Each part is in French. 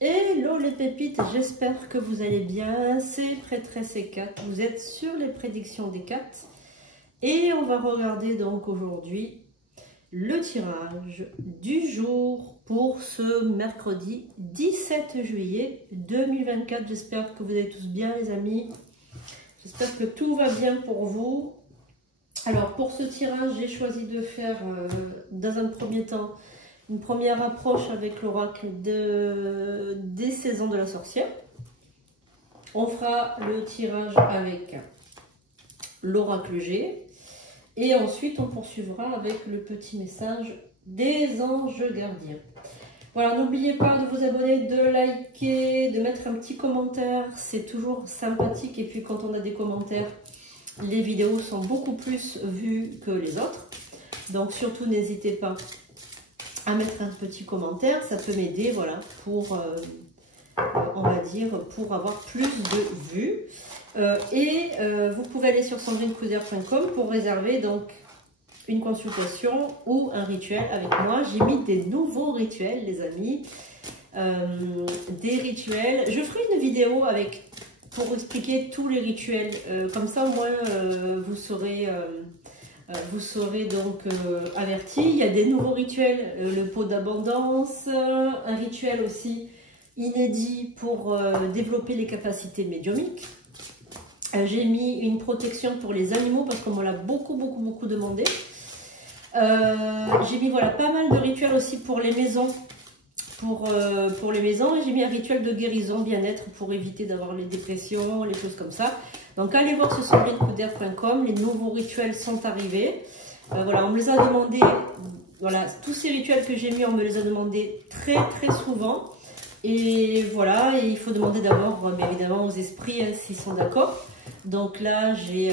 Hello les pépites, j'espère que vous allez bien, c'est Prêtresse C4, vous êtes sur les prédictions des 4 et on va regarder donc aujourd'hui le tirage du jour pour ce mercredi 17 juillet 2024. J'espère que vous allez tous bien les amis, j'espère que tout va bien pour vous. Alors pour ce tirage, j'ai choisi de faire dans un premier temps une première approche avec l'oracle des saisons de la sorcière. On fera le tirage avec l'oracle G. Et ensuite, on poursuivra avec le petit message des anges gardiens. Voilà, n'oubliez pas de vous abonner, de liker, de mettre un petit commentaire. C'est toujours sympathique. Et puis, quand on a des commentaires, les vidéos sont beaucoup plus vues que les autres. Donc, surtout, n'hésitez pas à mettre un petit commentaire, ça peut m'aider, voilà, pour, on va dire, pour avoir plus de vues. Vous pouvez aller sur sandrinecouder.com pour réserver donc une consultation ou un rituel avec moi. J'ai mis des nouveaux rituels, les amis, des rituels. Je ferai une vidéo avec pour expliquer tous les rituels, comme ça au moins vous serez donc avertis. Il y a des nouveaux rituels, le pot d'abondance, un rituel aussi inédit pour développer les capacités médiumniques. J'ai mis une protection pour les animaux parce qu'on me l'a beaucoup demandé. J'ai mis voilà, pas mal de rituels aussi pour les maisons. Pour les maisons, et j'ai mis un rituel de guérison, bien-être pour éviter d'avoir les dépressions, les choses comme ça. Donc allez voir sur sandrinecouder.com, les nouveaux rituels sont arrivés. Voilà, on me les a demandé, voilà, tous ces rituels que j'ai mis, on me les a demandé très souvent. Et voilà, et il faut demander d'abord, bien évidemment, aux esprits hein, s'ils sont d'accord. Donc là, j'ai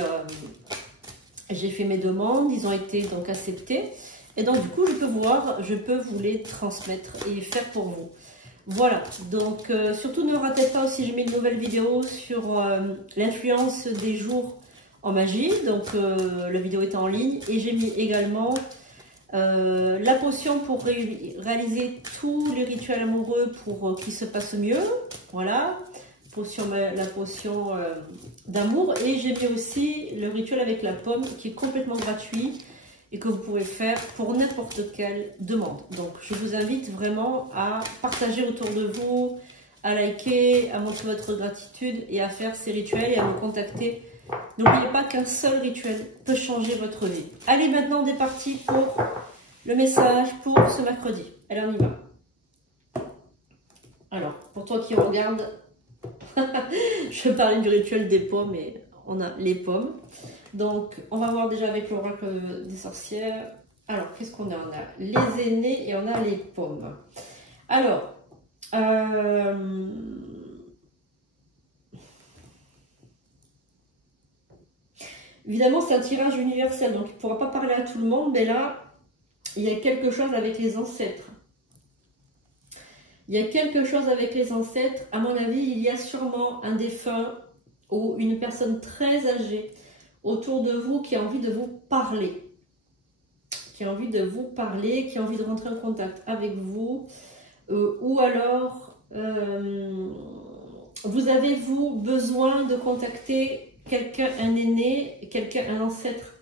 fait mes demandes, ils ont été donc acceptés. Et donc du coup, je peux vous les transmettre et faire pour vous. Voilà, donc surtout ne ratez pas aussi, j'ai mis une nouvelle vidéo sur l'influence des jours en magie. Donc la vidéo est en ligne. Et j'ai mis également la potion pour réaliser tous les rituels amoureux pour qu'ils se passent mieux. Voilà, la potion d'amour. Et j'ai mis aussi le rituel avec la pomme qui est complètement gratuit et que vous pouvez faire pour n'importe quelle demande. Donc je vous invite vraiment à partager autour de vous, à liker, à montrer votre gratitude et à faire ces rituels et à me contacter. N'oubliez pas qu'un seul rituel peut changer votre vie. Allez, maintenant on est parti pour le message pour ce mercredi. Allez, on y va. Alors, pour toi qui regarde, je parlais du rituel des pommes et on a les pommes. Donc, on va voir déjà avec l'oracle des sorcières. Alors, qu'est-ce qu'on a? On a les aînés et on a les pommes. Alors, évidemment, c'est un tirage universel, donc il ne pourra pas parler à tout le monde, mais là, il y a quelque chose avec les ancêtres. Il y a quelque chose avec les ancêtres. À mon avis, il y a sûrement un défunt ou une personne très âgée autour de vous qui a envie de vous parler, qui a envie de rentrer en contact avec vous, ou alors vous avez besoin de contacter quelqu'un, un aîné, quelqu'un, un ancêtre,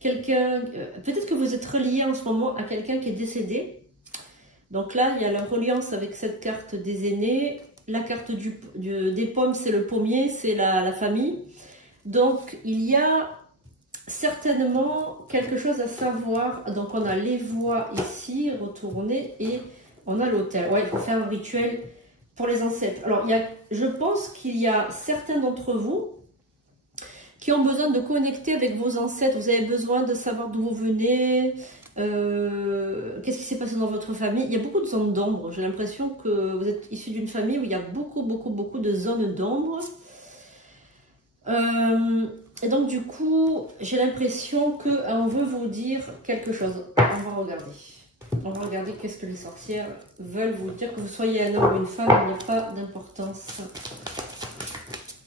quelqu'un, peut-être que vous êtes relié en ce moment à quelqu'un qui est décédé. Donc là, il y a la reliance avec cette carte des aînés. La carte des pommes, c'est le pommier, c'est la famille. Donc, il y a certainement quelque chose à savoir. Donc, on a les voix ici, retournées, et on a l'autel. Ouais, il faut faire un rituel pour les ancêtres. Alors, je pense qu'il y a certains d'entre vous qui ont besoin de connecter avec vos ancêtres. Vous avez besoin de savoir d'où vous venez, qu'est-ce qui s'est passé dans votre famille. Il y a beaucoup de zones d'ombre. J'ai l'impression que vous êtes issu d'une famille où il y a beaucoup de zones d'ombre. Et donc du coup, j'ai l'impression qu'on veut vous dire quelque chose. On va regarder. On va regarder qu'est-ce que les sorcières veulent vous dire. Que vous soyez un homme ou une femme, il n'y a pas d'importance.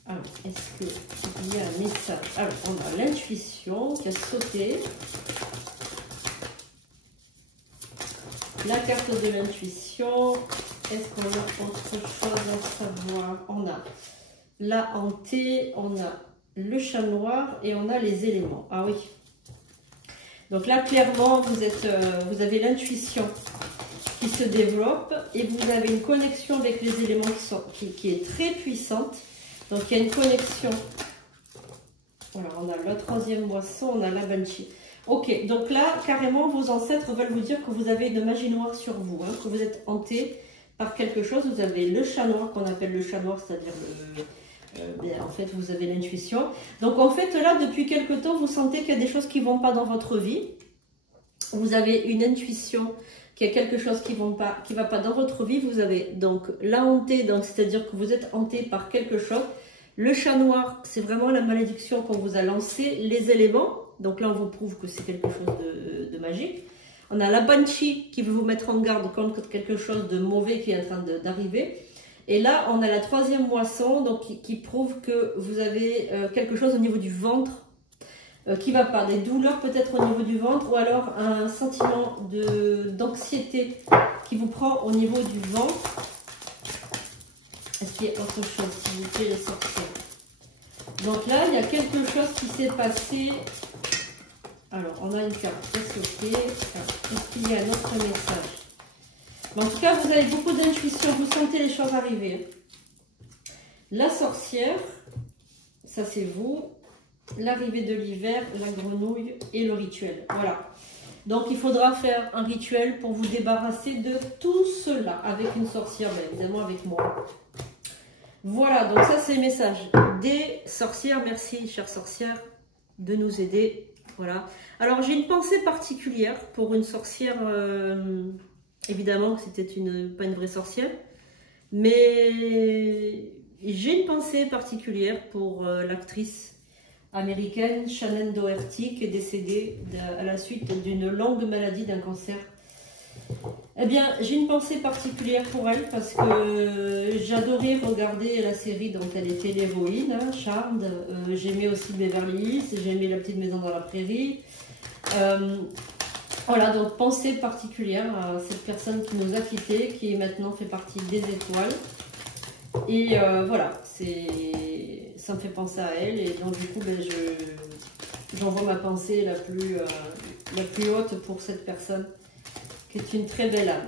Alors, est-ce qu'il y a un message? Alors, on a l'intuition qui a sauté. La carte de l'intuition. est-ce qu'on a autre chose à savoir? On a la hantée, on a le chat noir et on a les éléments. Ah oui. Donc là, clairement, vous avez l'intuition qui se développe et vous avez une connexion avec les éléments qui est très puissante. Donc il y a une connexion. Voilà, on a la troisième moisson, on a la banshee. Ok, donc là, carrément, vos ancêtres veulent vous dire que vous avez de magie noire sur vous, hein, que vous êtes hanté par quelque chose. Vous avez le chat noir qu'on appelle le chat noir, c'est-à-dire en fait, vous avez l'intuition. Donc en fait, là, depuis quelque temps, vous sentez qu'il y a des choses qui ne vont pas dans votre vie. Vous avez une intuition qu'il y a quelque chose qui ne va pas dans votre vie. Vous avez donc la hantée, donc c'est-à-dire que vous êtes hanté par quelque chose. Le chat noir, c'est vraiment la malédiction qu'on vous a lancée. Les éléments, donc là, on vous prouve que c'est quelque chose de magique. On a la banshee qui veut vous mettre en garde contre quelque chose de mauvais qui est en train d'arriver. Et là, on a la troisième moisson donc qui prouve que vous avez quelque chose au niveau du ventre qui ne va pas. Des douleurs peut-être au niveau du ventre ou alors un sentiment d'anxiété qui vous prend au niveau du ventre. Est-ce qu'il y a autre chose, s'il vous plaît, les sorciers? Donc là, il y a quelque chose qui s'est passé. Alors, on a une carte. Est-ce qu'il y a un autre message? En tout cas, vous avez beaucoup d'intuition, vous sentez les choses arriver. La sorcière, ça c'est vous. L'arrivée de l'hiver, la grenouille et le rituel. Voilà. Donc, il faudra faire un rituel pour vous débarrasser de tout cela avec une sorcière, bien évidemment avec moi. Voilà, donc ça c'est le message des sorcières. Merci, chère sorcière, de nous aider. Voilà. Alors, j'ai une pensée particulière pour une sorcière... évidemment, c'était pas une vraie sorcière, mais j'ai une pensée particulière pour l'actrice américaine Shannen Doherty qui est décédée à la suite d'une longue maladie, d'un cancer. Eh bien, j'ai une pensée particulière pour elle parce que j'adorais regarder la série dont elle était l'héroïne, hein, Charmed. J'aimais aussi Beverly Hills, j'aimais La Petite Maison dans la Prairie. Voilà, donc pensée particulière à cette personne qui nous a quittés, qui maintenant fait partie des étoiles. Et voilà, ça me fait penser à elle. Et donc du coup, ben, j'envoie ma pensée la plus haute pour cette personne, qui est une très belle âme.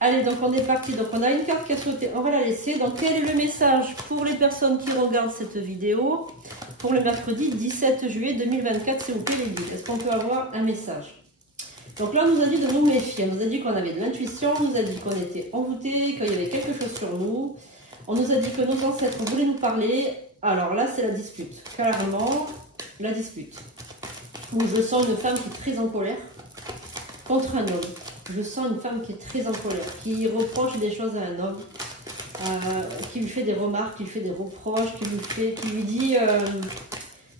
Allez, donc on est parti. Donc on a une carte qui a sauté, on va la laisser. Donc quel est le message pour les personnes qui regardent cette vidéo pour le mercredi 17 juillet 2024, s'il vous plaît les guides? Est-ce qu'on peut avoir un message? Donc là, on nous a dit de nous méfier, on nous a dit qu'on avait de l'intuition, on nous a dit qu'on était envoûté, qu'il y avait quelque chose sur nous. On nous a dit que nos ancêtres voulaient nous parler. Alors là, c'est la dispute. Clairement, la dispute. Où je sens une femme qui est très en colère contre un homme. Je sens une femme qui est très en colère, qui reproche des choses à un homme, qui lui fait des remarques, qui lui fait des reproches, qui lui dit...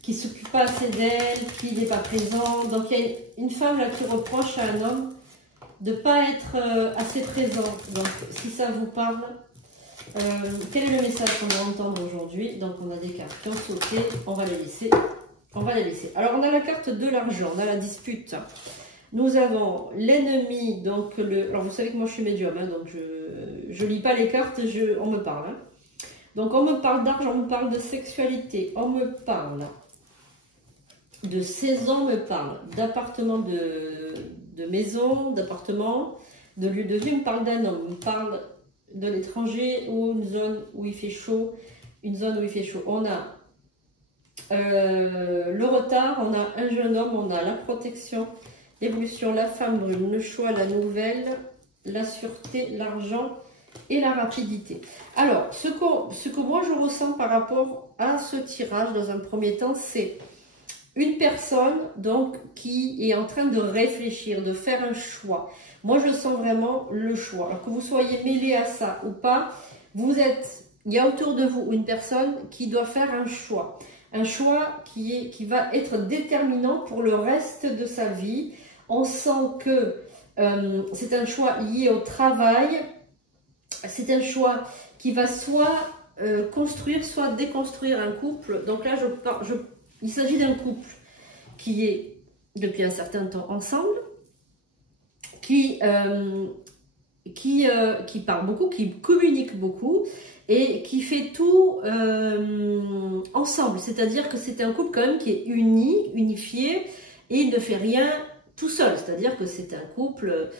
qui ne s'occupe pas assez d'elle, qui n'est pas présent. Donc il y a une femme là qui reproche à un homme de ne pas être assez présent. Donc si ça vous parle, quel est le message qu'on va entendre aujourd'hui? Donc on a des cartes qui ont sauté, on va les laisser. On va les laisser. Alors on a la carte de l'argent, on a la dispute. Nous avons l'ennemi, donc alors vous savez que moi je suis médium, hein, donc je ne lis pas les cartes, on me parle. Hein. Donc on me parle d'argent, on me parle de sexualité, on me parle de saison, on me parle d'appartement, de maison, d'appartement, de lieu de vie, on me parle d'un homme, on me parle de l'étranger ou une zone où il fait chaud, une zone où il fait chaud. On a le retard, on a un jeune homme, on a la protection, l'évolution, la femme brune, le choix, la nouvelle, la sûreté, l'argent et la rapidité. Alors, ce que moi je ressens par rapport à ce tirage dans un premier temps, c'est une personne donc qui est en train de réfléchir, de faire un choix. Moi, je sens vraiment le choix. Alors que vous soyez mêlé à ça ou pas, il y a autour de vous une personne qui doit faire un choix. Un choix qui va être déterminant pour le reste de sa vie. On sent que c'est un choix lié au travail. C'est un choix qui va soit construire, soit déconstruire un couple. Donc là, il s'agit d'un couple qui est depuis un certain temps ensemble, qui qui parle beaucoup, qui communique beaucoup et qui fait tout ensemble. C'est-à-dire que c'est un couple quand même qui est uni, unifié, et il ne fait rien tout seul. C'est-à-dire que c'est un couple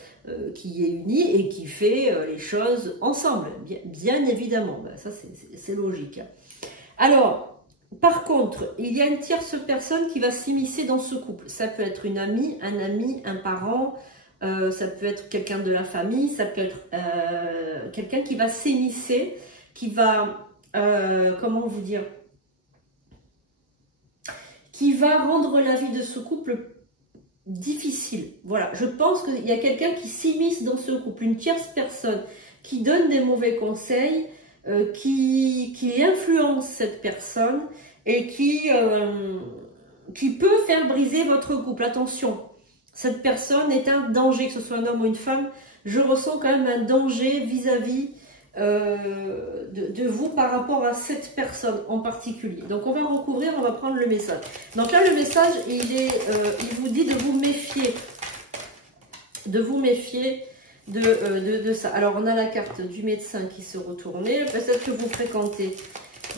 qui est uni et qui fait les choses ensemble, bien évidemment. Ben, ça, c'est logique. Alors, par contre, il y a une tierce personne qui va s'immiscer dans ce couple. Ça peut être une amie, un parent, ça peut être quelqu'un de la famille, ça peut être quelqu'un qui va s'immiscer, qui va, comment vous dire, qui va rendre la vie de ce couple difficile. Voilà, je pense qu'il y a quelqu'un qui s'immisce dans ce couple, une tierce personne qui donne des mauvais conseils, qui influence cette personne et qui peut faire briser votre couple. Attention, cette personne est un danger, que ce soit un homme ou une femme. Je ressens quand même un danger vis-à-vis de vous par rapport à cette personne en particulier. Donc on va recouvrir, on va prendre le message. Donc là le message il vous dit de vous méfier, de ça. Alors on a la carte du médecin qui se retournait. Peut-être que vous fréquentez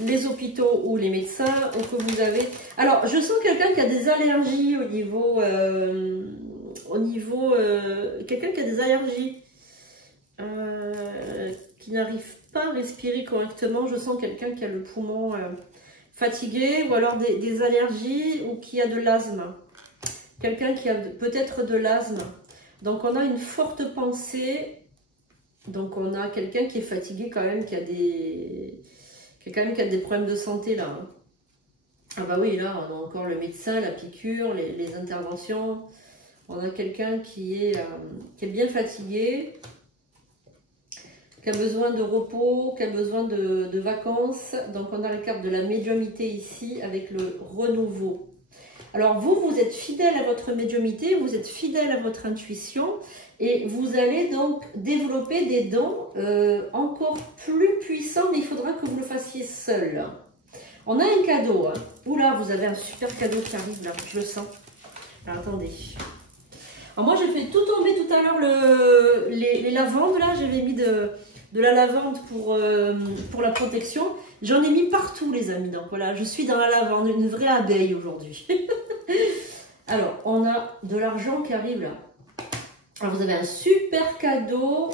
les hôpitaux ou les médecins, ou que vous avez... Alors je sens quelqu'un qui a des allergies au niveau quelqu'un qui a des allergies, qui n'arrive pas à respirer correctement. Je sens quelqu'un qui a le poumon fatigué, ou alors des allergies, ou qui a de l'asthme. Quelqu'un qui a peut-être de l'asthme. Donc on a une forte pensée. Donc on a quelqu'un qui est fatigué quand même, qui a des problèmes de santé là. Hein. Ah bah oui, là on a encore le médecin, la piqûre, les interventions. On a quelqu'un qui est bien fatigué, qui a besoin de repos, qui a besoin de vacances. Donc on a la carte de la médiumnité ici avec le renouveau. Alors vous êtes fidèle à votre médiumnité, vous êtes fidèle à votre intuition et vous allez donc développer des dons encore plus puissants, mais il faudra que vous le fassiez seul. On a un cadeau. Hein. Oula, vous avez un super cadeau qui arrive là, je le sens. Alors attendez. Alors moi j'ai fait tout tomber tout à l'heure les lavandes là, j'avais mis de la lavande pour la protection. J'en ai mis partout les amis, donc voilà, je suis dans la lavande, une vraie abeille aujourd'hui. Alors, on a de l'argent qui arrive là. Alors vous avez un super cadeau,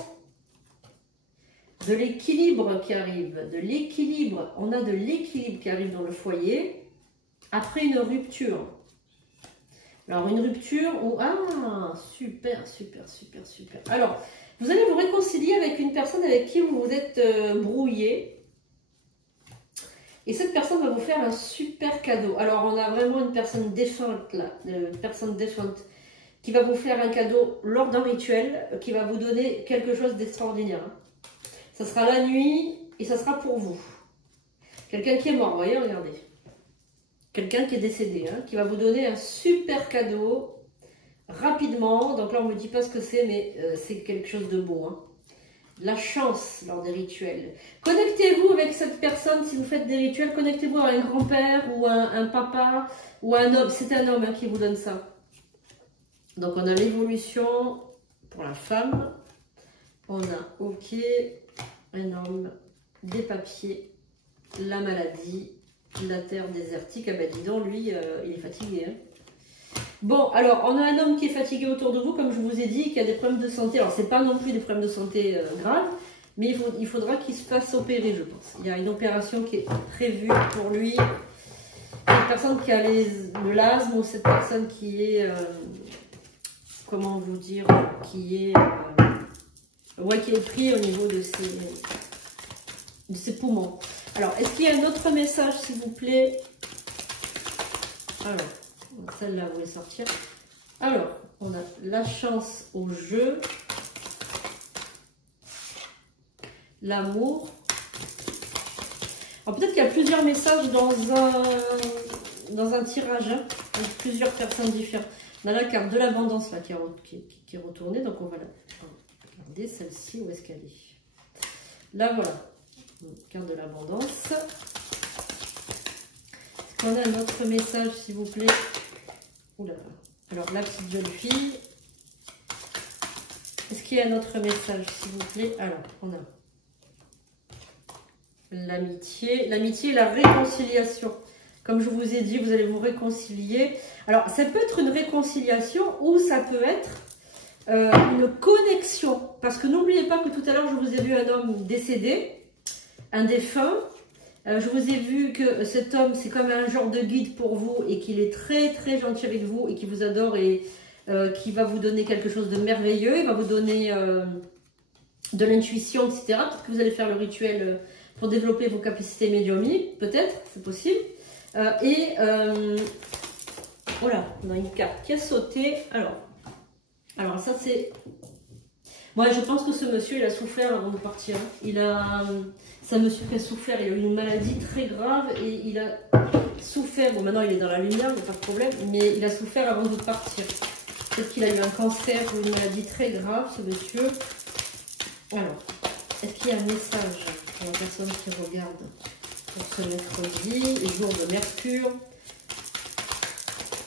de l'équilibre qui arrive, de l'équilibre. On a de l'équilibre qui arrive dans le foyer après une rupture. Alors une rupture où... Ah, super, super, super, super. Alors, vous allez vous réconcilier avec une personne avec qui vous vous êtes brouillé. Et cette personne va vous faire un super cadeau. Alors, on a vraiment une personne défunte là, une personne défunte qui va vous faire un cadeau lors d'un rituel, qui va vous donner quelque chose d'extraordinaire. Ça sera la nuit et ça sera pour vous. Quelqu'un qui est mort, vous voyez, regardez. Quelqu'un qui est décédé, hein, qui va vous donner un super cadeau rapidement. Donc là, on ne me dit pas ce que c'est, mais c'est quelque chose de beau. Hein. La chance lors des rituels. Connectez-vous avec cette personne si vous faites des rituels. Connectez-vous à un grand-père ou un papa ou un homme. C'est un homme hein, qui vous donne ça. Donc on a l'évolution pour la femme. On a ok, un homme, des papiers, la maladie, la terre désertique. Ah ben dis donc, lui, il est fatigué. Hein. Bon, alors, on a un homme qui est fatigué autour de vous, comme je vous ai dit, qui a des problèmes de santé. Alors, c'est pas non plus des problèmes de santé graves, mais il faudra qu'il se fasse opérer, je pense. Il y a une opération qui est prévue pour lui. Cette personne qui a de l'asthme ou cette personne qui est, comment vous dire, qui est pris au niveau de ses poumons. Alors, est-ce qu'il y a un autre message, s'il vous plaît? Alors. Celle-là, vous voulez sortir. Alors, on a la chance au jeu, l'amour. Alors, peut-être qu'il y a plusieurs messages dans un tirage, hein, avec plusieurs personnes différentes. On a la carte de l'abondance là qui est retournée, donc on va regarder celle-ci, où est-ce qu'elle est? Là, voilà. Carte de l'abondance. Est-ce qu'on a un autre message, s'il vous plaît? Oula. Alors la petite jeune fille, Est-ce qu'il y a un autre message, s'il vous plaît? Alors, on a l'amitié. L'amitié et la réconciliation. Comme je vous ai dit, vous allez vous réconcilier. Alors, ça peut être une réconciliation ou ça peut être une connexion. Parce que n'oubliez pas que tout à l'heure, je vous ai vu un homme décédé, un défunt. Je vous ai vu que cet homme, c'est comme un genre de guide pour vous et qu'il est très très gentil avec vous et qui vous adore et qui va vous donner quelque chose de merveilleux. Il va vous donner de l'intuition, etc. Peut-être que vous allez faire le rituel pour développer vos capacités médiumniques, peut-être, c'est possible. Voilà, on a une carte qui a sauté. Alors ça c'est... Moi je pense que ce monsieur il a souffert avant de partir. C'est un monsieur qui a souffert, il a eu une maladie très grave et il a souffert. Bon maintenant il est dans la lumière, il n'y a pas de problème, mais il a souffert avant de partir. Peut-être qu'il a eu un cancer ou une maladie très grave ce monsieur. Alors, est-ce qu'il y a un message pour la personne qui regarde pour ce mercredi, jour de Mercure?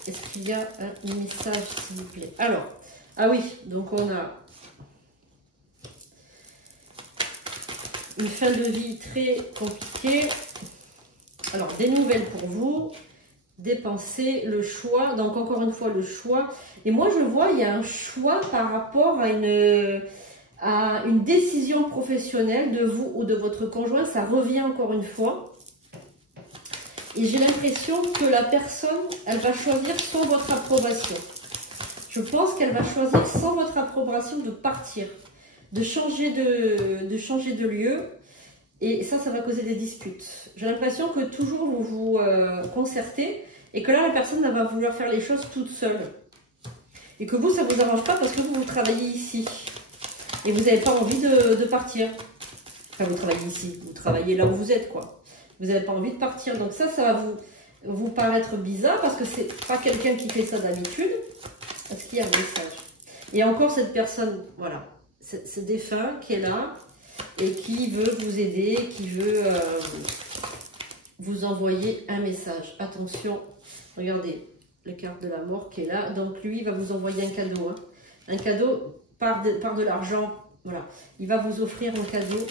Est-ce qu'il y a un message, s'il vous plaît? Alors, ah oui, donc on a une fin de vie très compliquée. Alors, des nouvelles pour vous, des pensées, le choix. Donc, encore une fois, le choix. Et moi, je vois, il y a un choix par rapport à une décision professionnelle de vous ou de votre conjoint. Ça revient encore une fois. Et j'ai l'impression que la personne, elle va choisir sans votre approbation. Je pense qu'elle va choisir sans votre approbation de partir, de changer de lieu. Et ça va causer des disputes. J'ai l'impression que toujours vous vous concertez et que là, la personne elle va vouloir faire les choses toute seule. Et que vous, ça ne vous arrange pas parce que vous travaillez ici. Et vous n'avez pas envie de partir. Enfin, vous travaillez ici, vous travaillez là où vous êtes, quoi. Vous n'avez pas envie de partir. Donc ça va vous paraître bizarre parce que c'est pas quelqu'un qui fait ça d'habitude. Est-ce qu'il y a un message? Et encore cette personne, voilà, ce défunt qui est là et qui veut vous aider, qui veut vous envoyer un message. Attention, regardez, la carte de la mort qui est là. Donc lui, il va vous envoyer un cadeau. Hein. Un cadeau par de l'argent. Voilà, il va vous offrir un cadeau.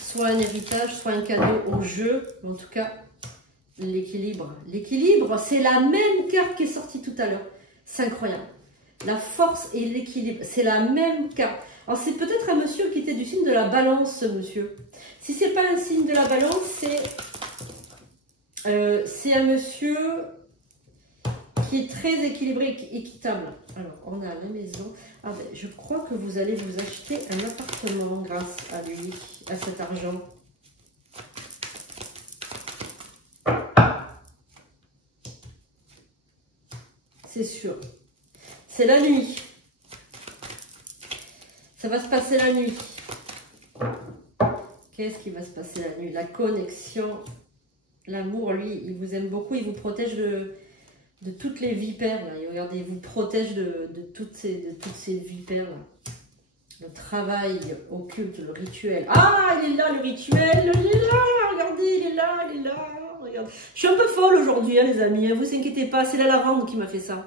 Soit un héritage, soit un cadeau au jeu. En tout cas, l'équilibre. L'équilibre, c'est la même carte qui est sortie tout à l'heure. C'est incroyable. La force et l'équilibre, c'est la même carte. Alors, c'est peut-être un monsieur qui était du signe de la balance, ce monsieur. Si ce n'est pas un signe de la balance, c'est un monsieur qui est très équilibré, équitable. Alors, on a la maison. Ah ben, je crois que vous allez vous acheter un appartement grâce à lui, à cet argent. C'est sûr. C'est la nuit. Ça va se passer la nuit. Qu'est-ce qui va se passer la nuit? La connexion, l'amour, lui, il vous aime beaucoup, il vous protège de toutes les vipères. Là. Et regardez, il vous protège de toutes ces vipères. Là. Le travail occulte, le rituel. Ah, il est là, le rituel, il est là, regardez, il est là, il est là. Regardez. Je suis un peu folle aujourd'hui, hein, les amis, ne vous inquiétez pas, c'est la lavande qui m'a fait ça.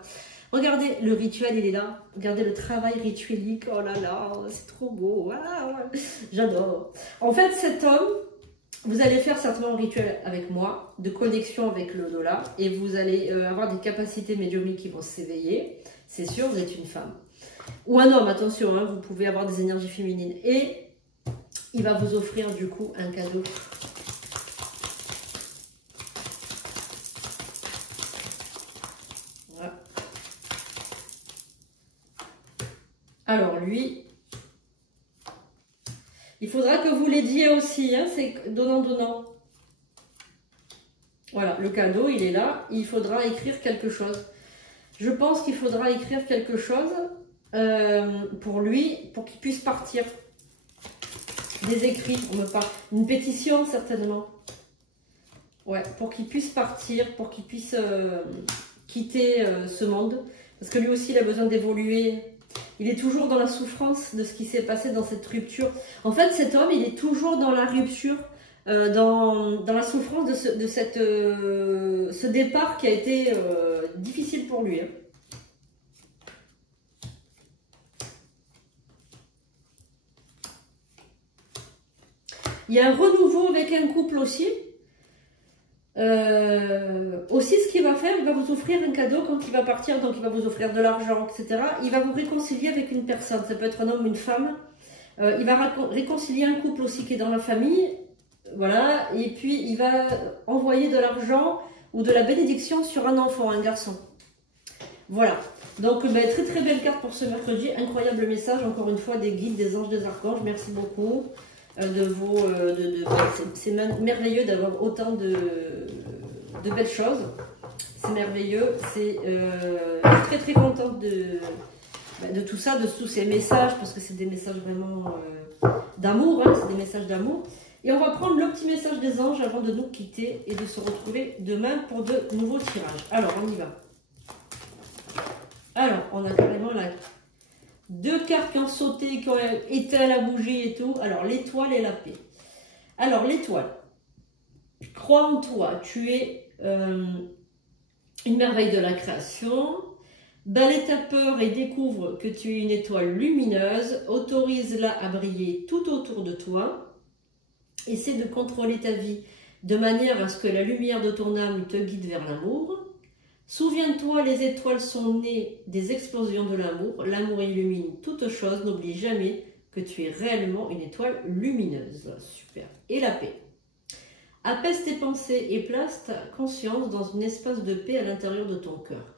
Regardez, le rituel, il est là. Regardez le travail rituelique. Oh là là, c'est trop beau. Ah, j'adore. En fait, cet homme, vous allez faire certainement un rituel avec moi, de connexion avec le dollar, et vous allez avoir des capacités médiumniques qui vont s'éveiller. C'est sûr, vous êtes une femme. Ou un homme, attention, hein, vous pouvez avoir des énergies féminines. Et il va vous offrir du coup un cadeau. Voilà. Alors lui, il faudra que vous l'aidiez aussi, hein, c'est donnant-donnant. Voilà, le cadeau, il est là. Il faudra écrire quelque chose. Je pense qu'il faudra écrire quelque chose pour lui, pour qu'il puisse partir. Des écrits, on me parle. Une pétition, certainement. Ouais, pour qu'il puisse partir, pour qu'il puisse quitter ce monde. Parce que lui aussi, il a besoin d'évoluer. Il est toujours dans la souffrance de ce qui s'est passé dans cette rupture. En fait, cet homme, il est toujours dans la rupture, dans la souffrance de ce départ qui a été difficile pour lui. Hein. Il y a un renouveau avec un couple aussi. Aussi, ce qu'il va faire, il va vous offrir un cadeau quand il va partir, donc il va vous offrir de l'argent, etc. Il va vous réconcilier avec une personne, ça peut être un homme ou une femme. Il va réconcilier un couple aussi qui est dans la famille, voilà, et puis il va envoyer de l'argent ou de la bénédiction sur un enfant, un garçon. Voilà, donc ben, très très belle carte pour ce mercredi, incroyable message, encore une fois, des guides, des anges, des archanges, merci beaucoup. C'est merveilleux d'avoir autant de belles choses. C'est merveilleux. C'est très très contente de tout ça, de tous ces messages, parce que c'est des messages vraiment d'amour, hein, c'est des messages d'amour. Et on va prendre le petit message des anges avant de nous quitter et de se retrouver demain pour de nouveaux tirages. Alors, on y va. Alors, on a carrément là 2 cartes qui ont sauté, qui ont éteint la bougie et tout. Alors, l'étoile et la paix. Alors, l'étoile. Crois en toi. Tu es une merveille de la création. Balaie ta peur et découvre que tu es une étoile lumineuse. Autorise-la à briller tout autour de toi. Essaie de contrôler ta vie de manière à ce que la lumière de ton âme te guide vers l'amour. Souviens-toi, les étoiles sont nées des explosions de l'amour. L'amour illumine toute chose. N'oublie jamais que tu es réellement une étoile lumineuse. Super. Et la paix. Apaise tes pensées et place ta conscience dans un espace de paix à l'intérieur de ton cœur.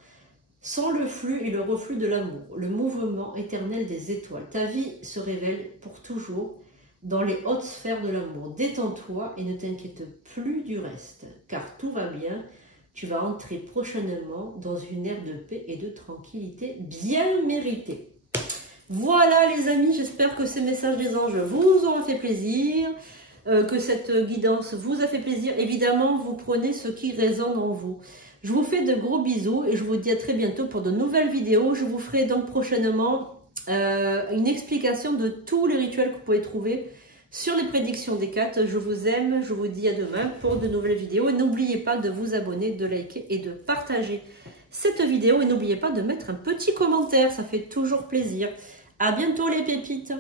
Sens le flux et le reflux de l'amour, le mouvement éternel des étoiles. Ta vie se révèle pour toujours dans les hautes sphères de l'amour. Détends-toi et ne t'inquiète plus du reste, car tout va bien. Tu vas entrer prochainement dans une ère de paix et de tranquillité bien méritée. Voilà les amis, j'espère que ces messages des anges vous auront fait plaisir, que cette guidance vous a fait plaisir. Évidemment, vous prenez ce qui résonne en vous. Je vous fais de gros bisous et je vous dis à très bientôt pour de nouvelles vidéos. Je vous ferai donc prochainement une explication de tous les rituels que vous pouvez trouver sur les prédictions des cartes. Je vous aime, je vous dis à demain pour de nouvelles vidéos. Et n'oubliez pas de vous abonner, de liker et de partager cette vidéo. Et n'oubliez pas de mettre un petit commentaire, ça fait toujours plaisir. À bientôt les pépites!